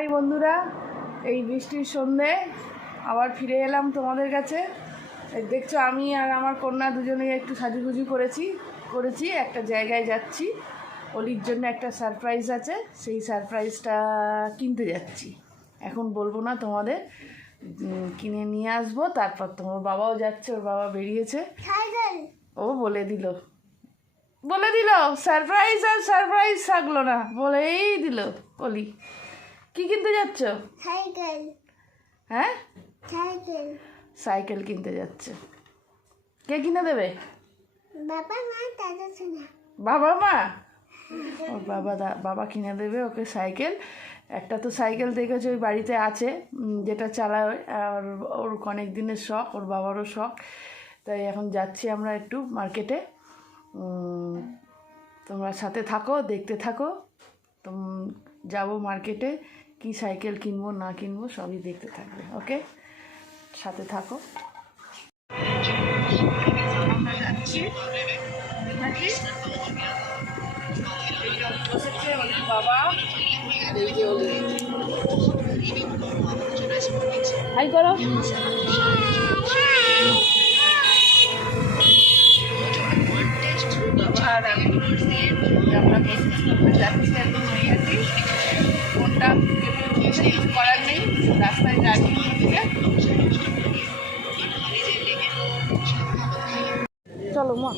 High বন্ধুরা, এই বৃষ্টির সন্ধে আবার ফিরে এলাম তোমাদের কাছে। দেখছো আমি আর আমার কন্যা দুজনেই একটু সাজুগুজু করেছি একটা জায়গায় যাচ্ছি। অলির জন্য একটা সারপ্রাইজ আছে, সেই সারপ্রাইজটা কিনতে যাচ্ছি। এখন বলবো না তোমাদের, কিনে নিয়ে আসবো। তারপর তোমার বাবাও যাচ্ছে, ওর বাবা বেরিয়েছে, ও বলে দিল সারপ্রাইজ। আর সারপ্রাইজ থাকলো না, বলেই দিল অলি। কি কিনতে যাচ্ছ? সাইকেল। হ্যাঁ, সাইকেল কিনতে যাচ্ছে। কে কিনে দেবে? বাবা মা দাদা শোনা। বাবা মা? ওর বাবা কিনে দেবে ওকে সাইকেল। একটা তো সাইকেল দেখেছে ওই বাড়িতে আছে, যেটা চালায়, আর ওর অনেক দিনের শখ, ওর বাবারও শখ। তাই এখন যাচ্ছি আমরা একটু মার্কেটে। তোমরা সাথে থাকো, দেখতে থাকো। যাবো মার্কেটে, কি সাইকেল কিনবো না কিনবো সবই দেখতে থাকবে। ওকে, সাথে থাকো। বাবা হাই করো। আমরা যাচ্ছি একদম মেয়েছি, ফোনটা ইউজ করার নেই, রাস্তায় দাঁড়িয়ে দিকে। চলো মা,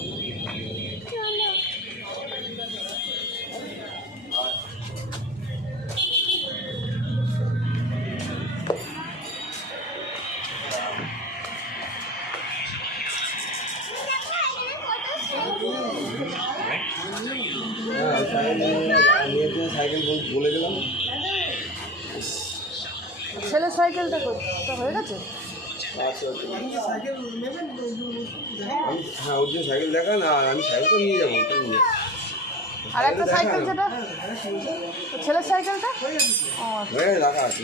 বলে গেলাম। ছেলের সাইকেলটা হয়ে গেছে। হ্যাঁ, ওর জন্য সাইকেল দেখা না, আমি সাইকেল তো নিয়ে যাবো। আর একটা সাইকেল যেটা ছেলের সাইকেলটা হয়ে রাখা আছে,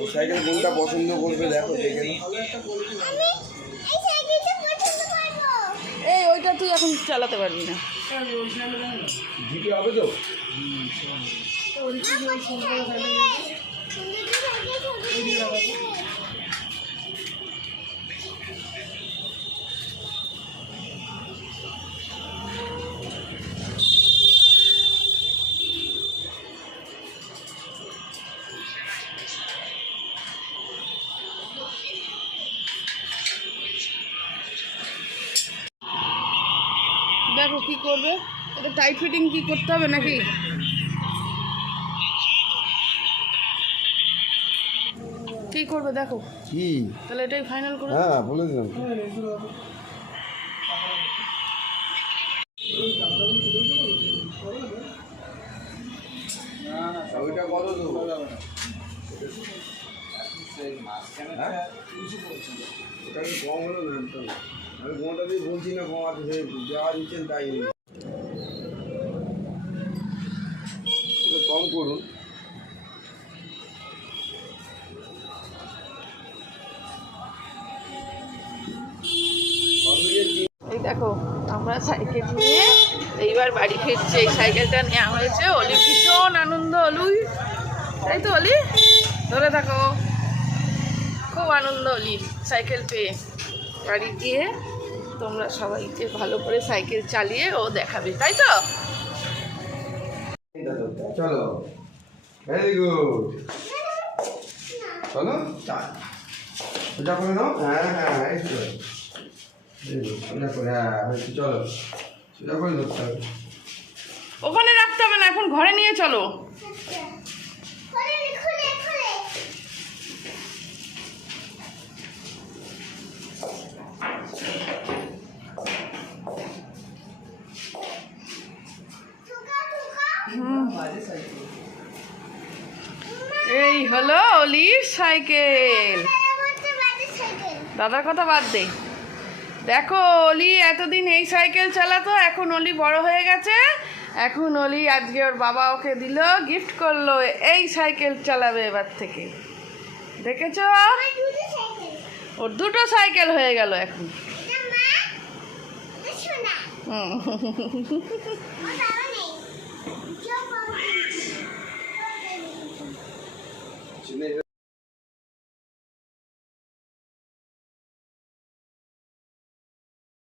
ওর সাইকেল কোনটা পছন্দ করবে দেখো, দেখে নি। এই ওইটা তুই এখন চালাতে পারবি না। জিপে হবে তো? দেখো কি করবে, এটা টাইট ফিটিং কি করতে হবে নাকি? কি করবে দেখো। কি তাহলে এটাই ফাইনাল করো। হ্যাঁ, বলে দিলাম। ওইটা কত দেবো? ওটা কি কম হলো না? আমি কোনটা দিয়ে বলছি না কমাতে, সে দেওয়া দিচ্ছেন তাই কম করুন। এই দেখো আমরা সাইকেল নিয়ে এইবার বাড়ি ফিরছি। এই সাইকেলটা নেওয়া হয়েছে, অলি ভীষণ আনন্দ। অলি, তাই তো অলি? ধরে থাকো, খুব আনন্দ অলি সাইকেল পেয়ে। বাড়ি গিয়ে তোমরা সবাইকে ভালো করে সাইকেল চালিয়ে ও দেখাবে, তাই তো? চলো, ভেরি গুড। চলো সোজা করে নাও। হ্যাঁ হ্যাঁ, সোজা করে, হ্যাঁ হয়েছে। চলো সোজা করে ধরতে হবে। ওখানে রাখতে হবে না, এখন ঘরে নিয়ে চলো। এই হলো অলির সাইকেল। দাদার কথা বাদ দে। দেখো অলি এতদিন এই সাইকেল চালাতো, এখন অলি বড় হয়ে গেছে। এখন অলি আজকে ওর বাবা ওকে দিল, গিফট করলো, এই সাইকেল চালাবে এবার থেকে। দেখেছো, ওর দুটো সাইকেল হয়ে গেল এখন। হুম কিছু নেই